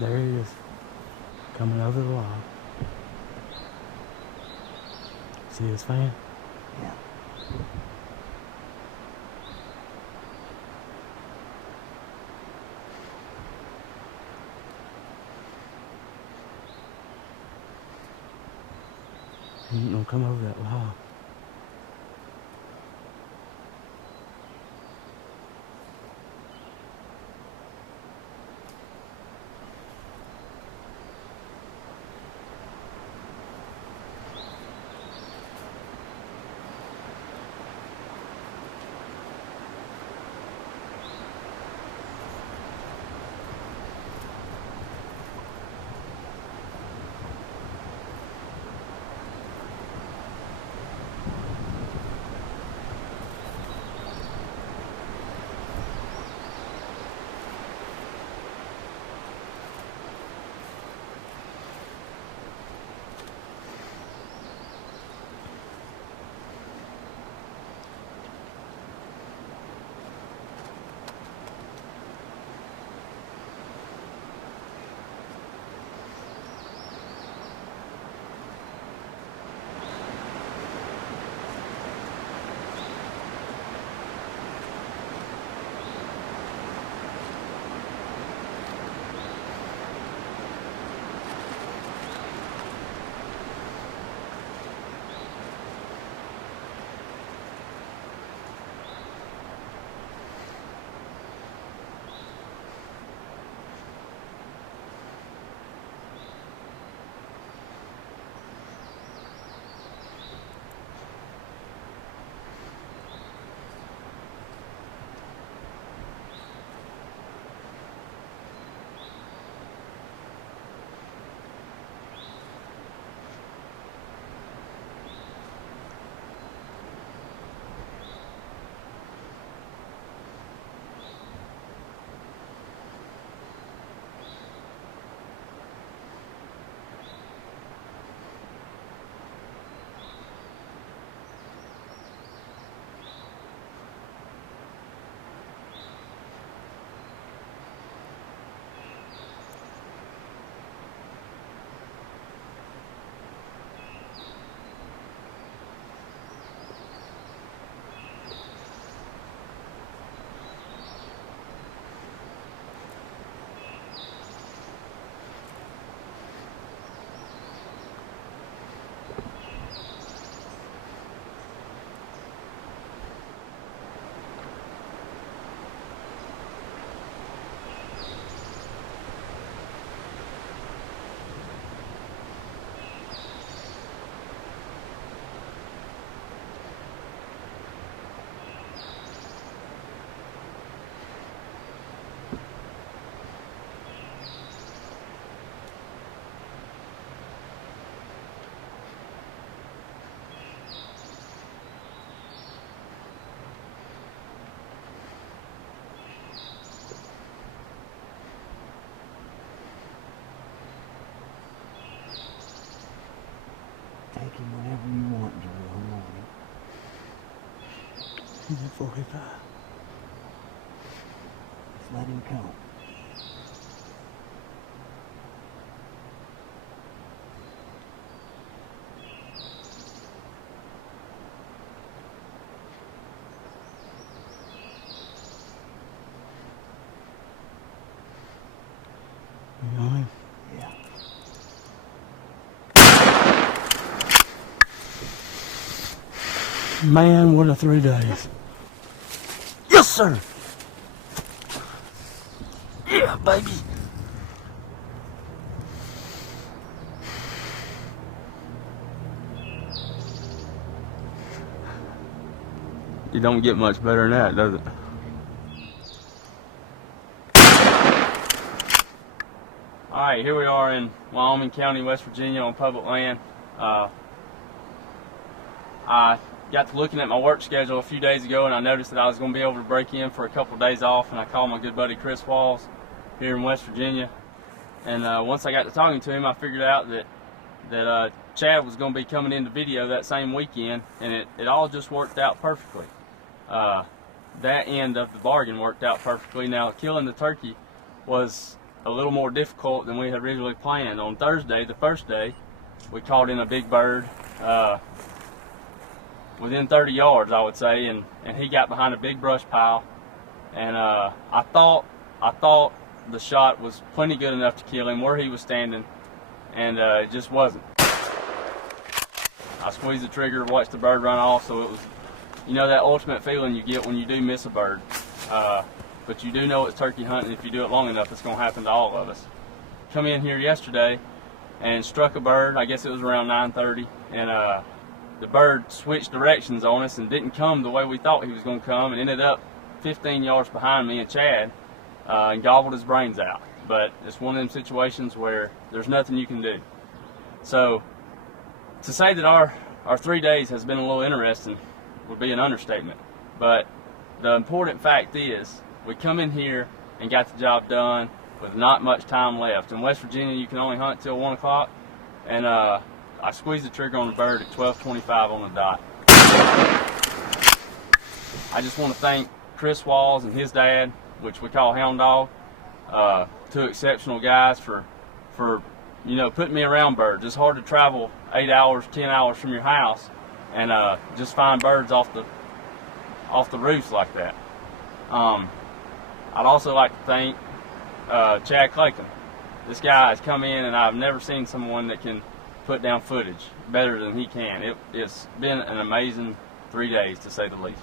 There he is, coming over the log. See his fan? Yeah. He ain't gonna come over that log. Take him whenever you want, Drew. I'm on him. He's at 45. Just let him come. You on him? Yeah. Man, what a 3 days. Yes, sir. Yeah, baby. You don't get much better than that, does it? Alright, here we are in Wyoming County, West Virginia on public land. I got to looking at my work schedule a few days ago and I noticed that I was going to be able to break in for a couple of days off, and I called my good buddy Chris Walls here in West Virginia. And once I got to talking to him, I figured out that Chad was going to be coming into video that same weekend, and it all just worked out perfectly. That end of the bargain worked out perfectly. Now, killing the turkey was a little more difficult than we had originally planned. On Thursday, the first day, we caught in a big bird within 30 yards, I would say, and he got behind a big brush pile, and I thought the shot was plenty good enough to kill him where he was standing, and it just wasn't. I squeezed the trigger, watched the bird run off, so it was, you know, that ultimate feeling you get when you do miss a bird. But you do know it's turkey hunting. If you do it long enough, it's going to happen to all of us. Come in here yesterday and struck a bird. I guess it was around 9:30, and the bird switched directions on us and didn't come the way we thought he was going to come, and ended up 15 yards behind me and Chad, and gobbled his brains out. But it's one of them situations where there's nothing you can do. So to say that our 3 days has been a little interesting would be an understatement. But the important fact is, we come in here and got the job done with not much time left. In West Virginia, you can only hunt till 1 o'clock, and I squeezed the trigger on the bird at 12:25 on the dot. I just want to thank Chris Walls and his dad, which we call Hound Dog, two exceptional guys for you know, putting me around birds. It's hard to travel 8 hours, 10 hours from your house and just find birds off the roofs like that. I'd also like to thank Chad Clayton. This guy has come in, and I've never seen someone that can put down footage better than he can. It's been an amazing 3 days, to say the least.